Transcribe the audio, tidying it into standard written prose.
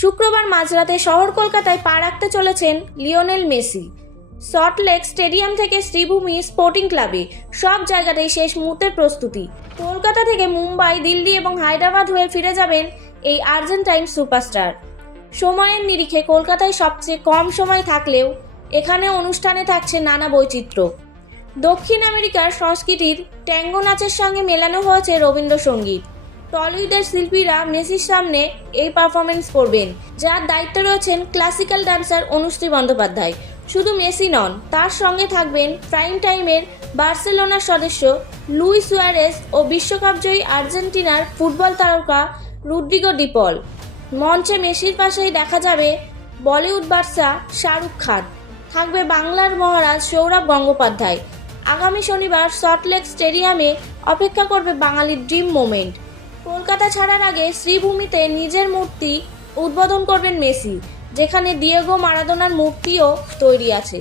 শুক্রবার মাঝরাতে শহর কলকাতায় পা রাখতে চলেছেন লিওনেল মেসি। সল্টলেক স্টেডিয়াম থেকে শ্রীভূমি স্পোর্টিং ক্লাবে সব জায়গাতেই শেষ মুহূর্তের প্রস্তুতি। কলকাতা থেকে মুম্বাই, দিল্লি এবং হায়দ্রাবাদ হয়ে ফিরে যাবেন এই আর্জেন্টাইন সুপারস্টার। সময়ের নিরিখে কলকাতায় সবচেয়ে কম সময় থাকলেও এখানে অনুষ্ঠানে থাকছে নানা বৈচিত্র্য। দক্ষিণ আমেরিকার সংস্কৃতির ট্যাঙ্গো নাচের সঙ্গে মেলানো হয়েছে রবীন্দ্রসঙ্গীত। টলিউডের শিল্পীরা মেসির সামনে এই পারফরমেন্স করবেন, যার দায়িত্বে রয়েছেন ক্লাসিক্যাল ডান্সার অনুশ্রী বন্দ্যোপাধ্যায়। শুধু মেসি নন, তার সঙ্গে থাকবেন প্রাইম টাইমের বার্সেলোনার সদস্য লুইস সুয়ারেস ও বিশ্বকাপজয়ী আর্জেন্টিনার ফুটবল তারকা রদ্রিগো ডি পল। মঞ্চে মেসির পাশেই দেখা যাবে বলিউড বাদশা শাহরুখ খান, থাকবে বাংলার মহারাজ সৌরভ গঙ্গোপাধ্যায়। আগামী শনিবার সল্টলেক স্টেডিয়ামে অপেক্ষা করবে বাঙালির ড্রিম মোমেন্ট। কলকাতা ছাড়ার আগে শ্রীভূমিতে নিজের মূর্তি উদ্বোধন করবেন মেসি, যেখানে দিয়েগো মারাদোনার মূর্তিও তৈরি আছে।